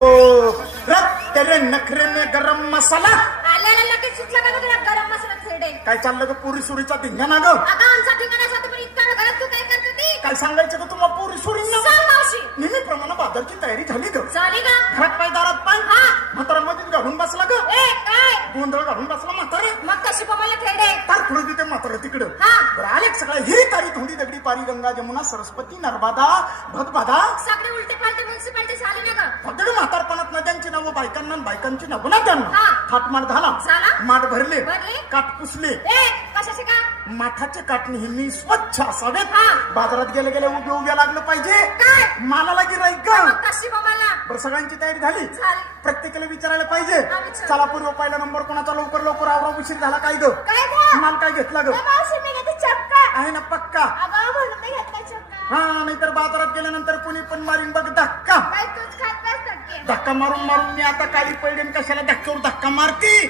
तेरे नखरे में गरम मसाला आल्याला लगेच सुचला का तुला गरम मसाला थेडे काय चाललं ग पुरी सुरीचा धिंगाणा ग आता आमचा ठिकाणासाठी पण इतका घरात तू काय करते ती काय सांगायचं ग तुला पुरी सुरींना सांग मावशी नेहमीप्रमाणे बाजारची तयारी झाली ग झाली का घरात पाय दारात पाय हा. म्हातारा मधीच घालून बसला ग ए काय गोंधळ घालून बसला म्हातारा मग कशी पमाला थेडे तार पुढे तिथे म्हातारा तिकडं हा. बरं आले सगळ्या हिरी तारी धोंडी दगडी पारी गंगा जमुना सरस्वती नर्मदा भदभदा सगळे उलटे पालटे म्युन्सिपालिटी झाली ना ग फक्त म्हातारपणात नद्यांची नावं बायकांना आणि बायकांची नावं ना त्यांना हा. थाटमाट झाला झाला? माठ भरले भरले? काट पुसले ए कशाशी का माठाचे काट नेहमी स्वच्छ असावेत हा. बाजारात गेले गेले उभ्या लागलं पाहिजे काय मालाला गिराईक मग कशी पमाला बरं सगळ्यांची तयारी झाली झाली प्रत्येकाला विचारायला पाहिजे हा, विचार. चला पूर्व पहिला नंबर कोणाचा लवकर लवकर आवरा उशीर झाला काय ग काय गं? माल काय घेतला ग ए मावशी मी घेते चक्का आहे ना पक्का अगं म्हणून नाही घेतला चक्का हा नाहीतर बाजारात गेल्यानंतर कुणी पण मारीन बघ धक्का काय तूच खात बस धक्का मारून मारून मी आता काळी पडली आणि कशाला धक्क्यावर धक्का मारती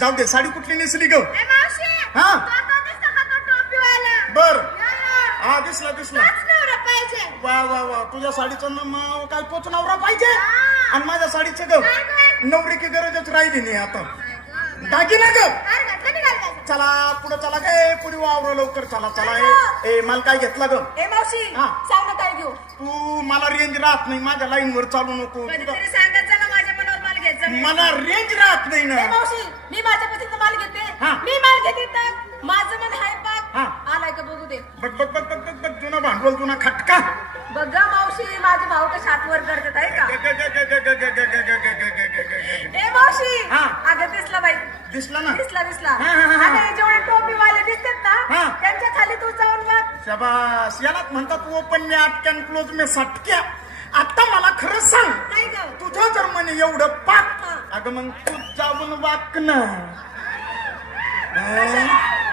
जाऊ दे साडी कुठली नेसली ग ए मावशी हा. तो आता दिसतो का तो टोपीवाला बर हा. हा दिसला दिसला तोच नवरा पाहिजे वा वा वा तुझ्या साडीचं काय तोच नवरा पाहिजे हा. आणि माझ्या साडीचं ग काय गं? नवरी की गरजच राहिली नाही आता दागिना ग काय घातलं नाही घालायचं चला पुढे चला काय पुढे वावर लवकर चला चला ए माल काय घेतला ग ए मावशी हा. सांग ना काय घेऊ तू मला रेंज राहत नाही माझ्या लाईन वर चालू नको कधीतरी सांगायचं ना माझ्या मनावर माल घ्यायचा मला रेंज राहत नाही ए ना मावशी मी माझ्या पतीचा माल घेते हा. मी माल घेते तर माझं मन हाय पाक हा. आलाय का बघू दे बघ बघ बघ बघ बघ बघ जुना भांडवल जुना खटका बघा मावशी माझे भाऊ तर छातवर करतात आहे का ए मावशी हा. अगं दिसला बाई दिसला ना दिसला दिसला हा, हा, हा. आता हे जेवढे टोपीवाले दिसतात हा. ना त्यांच्या खाली तू जाऊन बघ शबास यालाच म्हणतात ओपन मे अटक्यान क्लोज मे सटक्या आता मला खरं सांग काय ग तुझं जर म्हणे एवढं पाक हा. अगं मग तू जाऊन वाक ना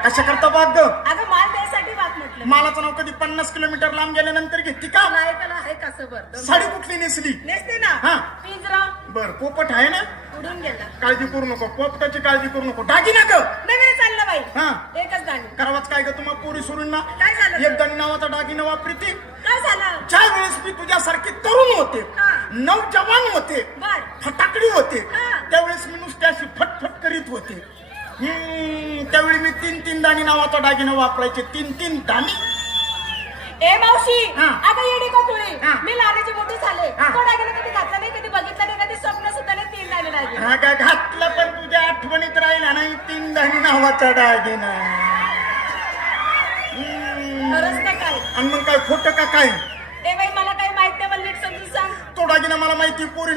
कशा करता वाग ग अगं माल द्यायसाठी वाट म्हटलं मालाचं नाव कधी 50 किलोमीटर लांब गेल्यानंतर घेते का ऐकायला आहे का सबर साडी कुठली नेसली नेसते ना हा. पिंजरा बर पोपट आहे ना उडून गेला काळजी करू नको पोपटाची काळजी करू नको दागिना ग नवीन चाललं बाई हा एकच गाणी करावाच काय ग तुम्हाला पोरी सोडून काय झालं? एक दानी नावाचा दागिना वापरते काय झालं ज्या वेळेस मी तुझ्यासारखे तरुण होते हा. नौजवान होते बर फटाकडी होते हा. त्यावेळेस मी नुसते अशी फटफट करीत होते त्यावेळी मी 3 दाणी नावाचा दागिना वापरायचे 3 दाणी ए मावशी हा. आता येडी का तुळी हा. मी लहानाची मोठी झाले हा. तो डागिना कधी घातला नाही कधी बघितला नाही कधी स्वप्न सुद्धा नाही 3 दाणे लागले हा काय घातलं पण तुझ्या आठवणीत राहिला नाही 3 दाणी नावाचा दागिना खरंच का काय आणि मग काय खोटं का काय ए बाई मला काही माहित नाही मला नीट समजून सांग तो दागिना मला माहिती पोरीला